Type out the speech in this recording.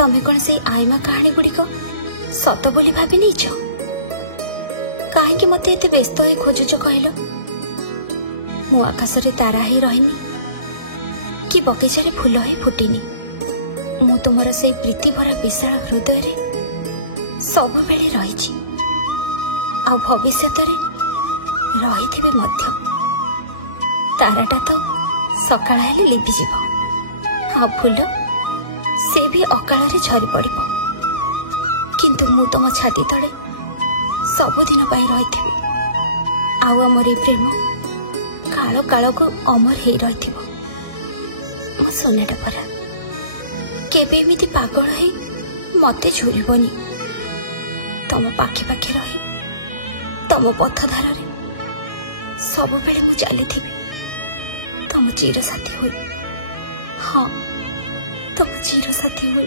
तमें कौन से आईमा कहानी गुड़िक सत बोली भाभी नहीं कहीं मत एत व्यस्त हो खोजुच कहल मु आकाश रे तारा ही रहनी कि बगीचा रे फूल ही फुटिनी मु तुमर से प्रीति भरा विशाल हृदय रे सब बेले रही आ भविष्य रही मध्य ताराटा तो सकाळ हेले लिभिजिव आ फूल से भी अकाल रे झरी पड़िब किंतु मु तुम छाती तले सबुदिन रही आउ आमर प्रेम काल काल को अमर हो रही मो सोनाटा परा केबे एमिति पागल है मते झुरिबनी तम पाखे पाखे रही तम पथधार सब बेले मु चली तुम चिर साथी हुई हाँ तुम चिर साथी हुई।